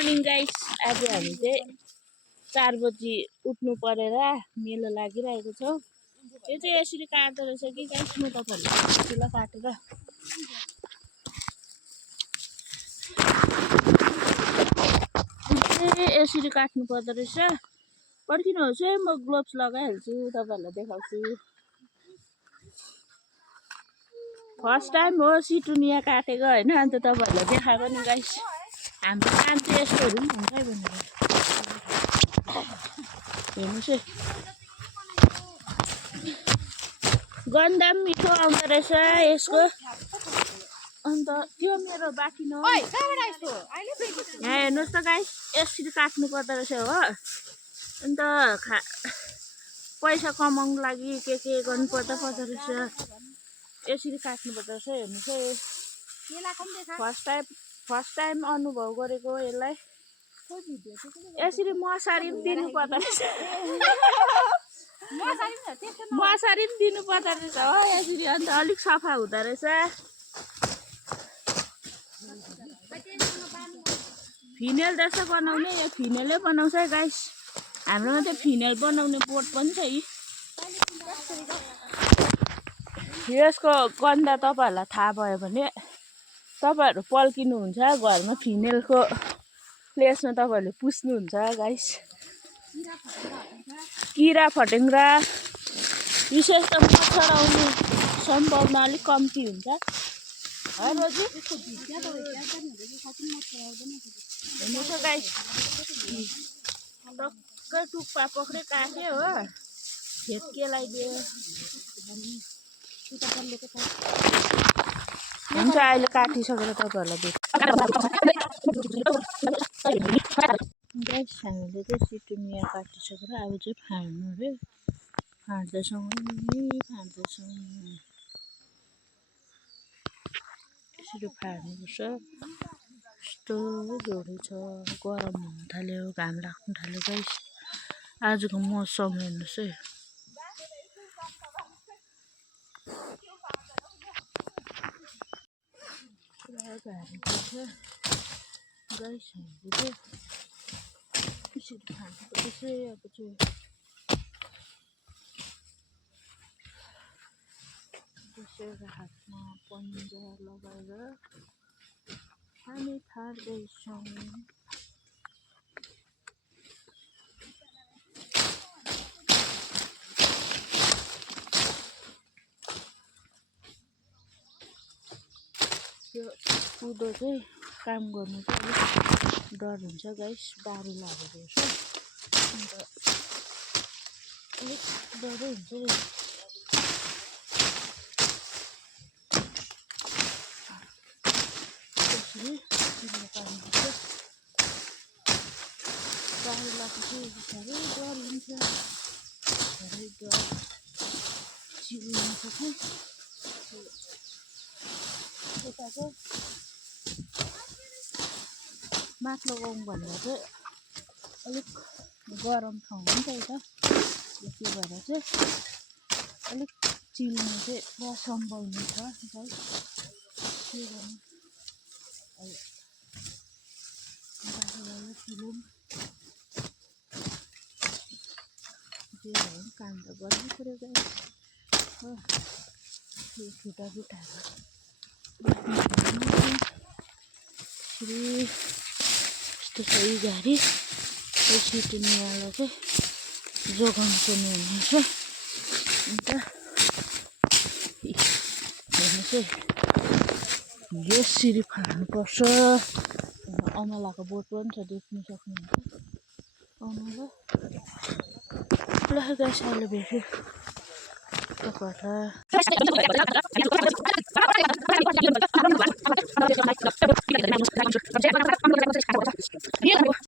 Morning guys. आज हामी चाहिँ 4 बजी उठ्नु परेर मेलो लागिरहेको छौँ। यो चाहिँ यसरी काट्दो रहेछ कि गाइस, म तपाईँहरूलाई ठुलो काटेर यसरी काट्नु पर्दो रहेछ। पर्खिनुहोस् है, म ग्लोभ्स लगाइहाल्छु, तपाईँहरूलाई देखाउँछु। फर्स्ट टाइम हो सिटुनिया काटेको होइन, अन्त तपाईँहरूलाई देखाएको नि गाइस। हाम्रो काम चाहिँ यस्तोहरू पनि हुन्छ है भनेर हेर्नुहोस् है। गन्ध पनि मिठो आउँदो रहेछ यसको। अन्त त्यो मेरो बाँकी न यहाँ हेर्नुहोस् त गाइस, यसरी काट्नु पर्दो रहेछ हो। अन्त पैसा कमाउनु लागि के गर्नु पर्दो रहेछ, यसरी काट्नु पर्दो रहेछ। हेर्नुहोस् है, फर्स्ट टाइम अनुभव गरेको यसलाई। यसरी मसारी पनि दिनु पर्दो रहेछ, मसारी पनि दिनु पर्दो रहेछ हो यसरी। अन्त अलिक सफा हुँदो रहेछ। फिनेल जस्तो बनाउने, यो फिनेलै बनाउँछ है गाइस। हाम्रोमा चाहिँ फिनेल बनाउने बोर्ड पनि छ। यसको गन्ध तपाईँहरूलाई थाहा भयो भने तपाईँहरू पल्किनुहुन्छ घरमा। फिनेलको प्लेसमा तपाईँहरूले पुस्नुहुन्छ गाइस। किरा फटेङ्ग्रा विशेष त मच्छर आउने सम्भावना अलिक कम्ती हुन्छ है रोजी। हेर्नुहोस् गाइस, टक्कै टुप्पा पक्रै काट्यो हो, खेत लगाइदियो हुन्छ। अहिले काटिसकेर तपाईँहरूलाई देख्छु गाइस। हामीले चाहिँ सिटुनिया काटिसकेर अब चाहिँ फाड्नु अरे, फाड्दैछौँ यसरी फाड्नुपर्छ। यस्तो जोडी छ, गरम हुन थाल्यो, घाम लाग्नु थाल्यो गाइस। आजको मौसम हेर्नुहोस् है। पुरा घाम पर्छ गाइस। हामीले चाहिँ यसरी फाड्नुपर्छ। अब चाहिँ त्यसरी हातमा पन्जा लगाएर हामी फाड्दैछौँ। यो उँधो चाहिँ काम गर्नु चाहिँ अलिक डर हुन्छ गाइस, बारी लागेको रहेछ। अन्त अलिक डरै हुन्छ। त्यसरी पार्नुपर्छ। बारी लगाएको चाहिँ धेरै डर हुन्छ, धेरै डर चिल्नु सक्छ। यता चाहिँ माथ लगाउँ भन्दा चाहिँ अलिक गरम ठाउँ हो नि त यता, त्यो भएर चाहिँ अलिक चिल्नु चाहिँ पुरा सम्भावना छ गाइस। के गर्नु चिलौँ, जे भए पनि काम त गर्नु पऱ्यो गाइस हो। यो खुट्टा यस्तो छ यी गाडी। यो सिटुनियालाई चाहिँ जोगाउनु पर्ने हुनेछ। अन्त हेर्नुहोस् है, यसरी फाड्नुपर्छ। अमलाको बोट पनि छ, देख्नु सक्नुहुन्छ अमला। ल गाइस, अहिले भेट्यो तपाईँहरूलाई।